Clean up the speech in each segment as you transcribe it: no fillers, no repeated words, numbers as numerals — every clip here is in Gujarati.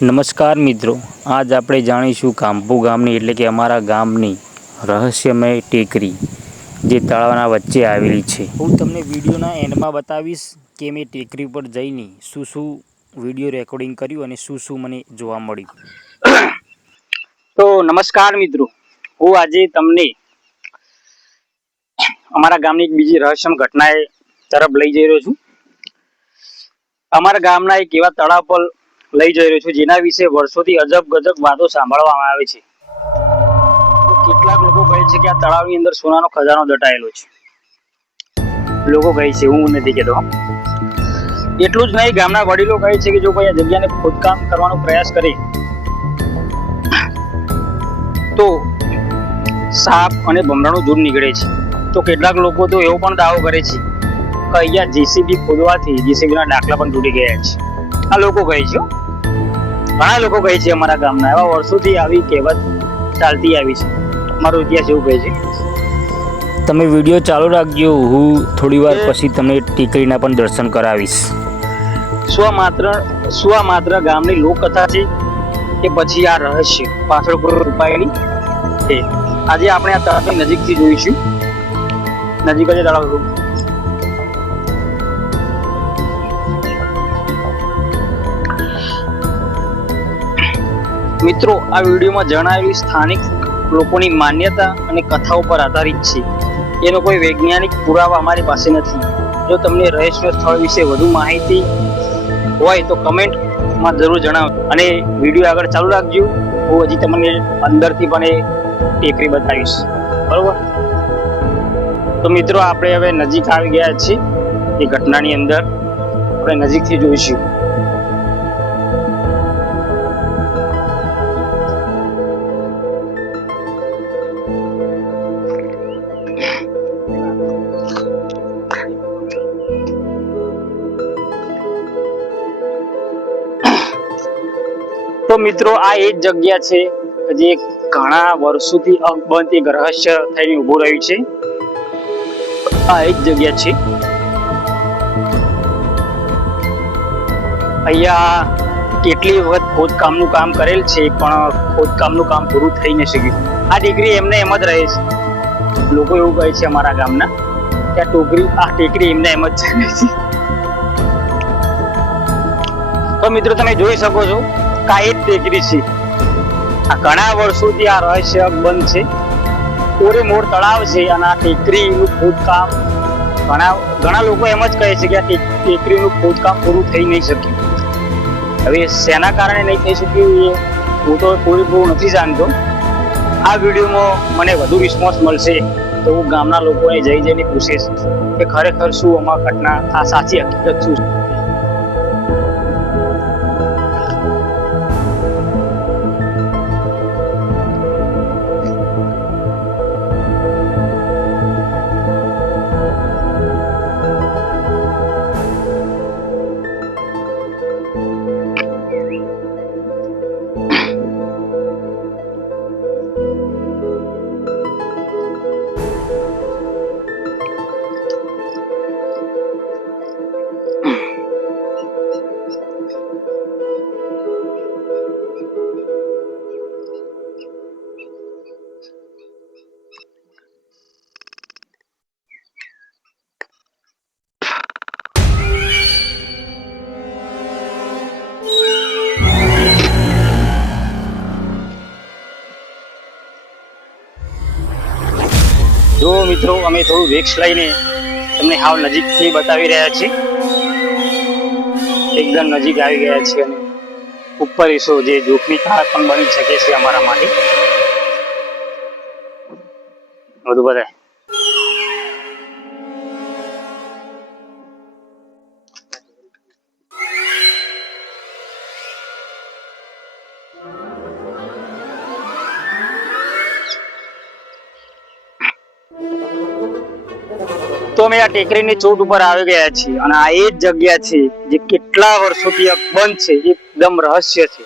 નમસ્કાર મિત્રો, આજ આપણે જાણીશું કાંપુ ગામની એટલે કે અમારા ગામની રહસ્યમય ટેકરી જે તળાવના વચ્ચે આવેલી છે. હું તમને વિડીયોના એન્ડમાં બતાવીશ કે મેં ટેકરી પર જઈને શું વિડીયો રેકોર્ડિંગ કર્યું અને શું મને જોવા મળ્યું. તો નમસ્કાર મિત્રો, હું આજે તમને અમારા ગામની એક બીજી રહસ્યમય ઘટનાએ તરફ લઈ જઈ રહ્યો છું. અમારા ગામના એક એવા તળાવ પર લઈ જઈ રહ્યો છું જેના વિશે વર્ષોથી અજબ ગજબ વાતો સાંભળવામાં આવે છે. તો કેટલાક લોકો કહે છે કે આ તળાવની અંદર સોનાનો ખજાનો દટાયેલો છે. લોકો કહે છે, હું નથી કહેતો. એટલું જ નહીં, ગામના વડીલો કહે છે કે જો કોઈ આ જગ્યાને ખોદકામ કરવાનો પ્રયાસ કરે તો સાપ અને ભમરાનું દૂધ નીકળે છે. તો કેટલાક લોકો તો એવો પણ દાવો કરે છે કે અહીંયા જેસીબી ખોદવાથી જેસીબીના ડાકલા પણ તૂટી ગયા છે. આ લોકો કહે છે, ઘણા લોકો કહે છે અમારા ગામના, એવા વર્ષોથી આવી કહેવત ચાલતી આવી છે. મારો ઇતિહાસ એવું કહે છે. તમે વિડીયો ચાલુ રાખજો, હું થોડી વાર પછી તમને ટેકરીના પણ દર્શન કરાવીશ. શું આ માત્ર ગામની લોકકથા છે કે પછી આ રહસ્ય પાછળ કોઈ છુપાયેલી છે? આજે આપણે આ તળાવની નજીકથી જોઈશું. નજીક જ તળાવ હતું. મિત્રો, આ વિડીયોમાં જણાવેલી સ્થાનિક લોકોની માન્યતા અને કથાઓ પર આધારિત છે. એનો કોઈ વૈજ્ઞાનિક પુરાવા અમારી પાસે નથી. જો તમને રહસ્ય સ્થળ વિશે વધુ માહિતી હોય તો કમેન્ટમાં જરૂર જણાવો અને વિડીયો આગળ ચાલુ રાખજો. હું હજી તમને અંદરથી પણ એ ટેકરી બતાવીશ. બરોબર? તો મિત્રો, આપણે હવે નજીક આવી ગયા છીએ. એ ઘટનાની અંદર આપણે નજીકથી જોઈશું. તો મિત્રો, આ એ જ જગ્યા છે જે ઘણા વર્ષોથી અકબંધ એક રહસ્ય થઈને ઉભું રહ્યું છે. આ એ જ જગ્યા છે. અહીંયા કેટલી વખત ખોદકામનું કામ કરેલ છે પણ ખોદકામનું કામ પૂરું થઈ ન શક્યું. આ ટેકરી એમને એમ જ રહે છે. લોકો એવું કહે છે અમારા ગામના કે આ ટેકરી એમને એમ જ ચાલે છે. તો મિત્રો, તમે જોઈ શકો છો કે આ એ જ ટેકરી છે. આ ઘણા વર્ષોથી આ રહસ્ય બંધ છે. કોરે મોર તળાવ છે અને આ ટેકરીનું ખોદકામ ઘણા લોકો એમ જ કહે છે કે આ ટેકરીનું ખોદકામ પૂરું થઈ નહીં શક્યું. હવે શેના કારણે નહીં થઈ શક્યું એ હું તો પૂરેપૂરું નથી જાણતો. આ વિડીયોમાં મને વધુ રિસ્પોન્સ મળશે તો હું ગામના લોકોને જઈને પૂછીશ કે ખરેખર શું આમાં ઘટના, આ સાચી હકીકત શું છે. જો મિત્રો, અમે થોડું રિસ્ક લઈને તમને હાવ નજીકથી બતાવી રહ્યા છીએ. એકદમ નજીક આવી ગયા છીએ અને ઉપર ઈસો જે જોખમી કાર પણ બની શકે છે અમારા માટે. બધું બતાય. તો અમે આ ટેકરીની ચોટ ઉપર આવી ગયા છીએ અને આ એ જ જગ્યા છે જે કેટલા વર્ષોથી બંધ છે. એકદમ રહસ્ય છે.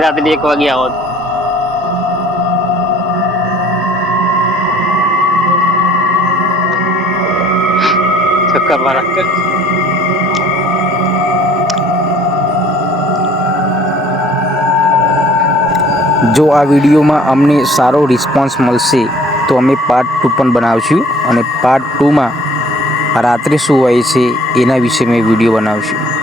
રાત્રે 1 વાગે આવો તો. ચક્કર મારા. જો આ વિડીયોમાં અમને સારો રિસ્પોન્સ મળશે તો અમે પાર્ટ 2 પણ બનાવશું, અને પાર્ટ 2માં રાત્રે શું હોય છે એના વિશે મેં વિડીયો બનાવશું.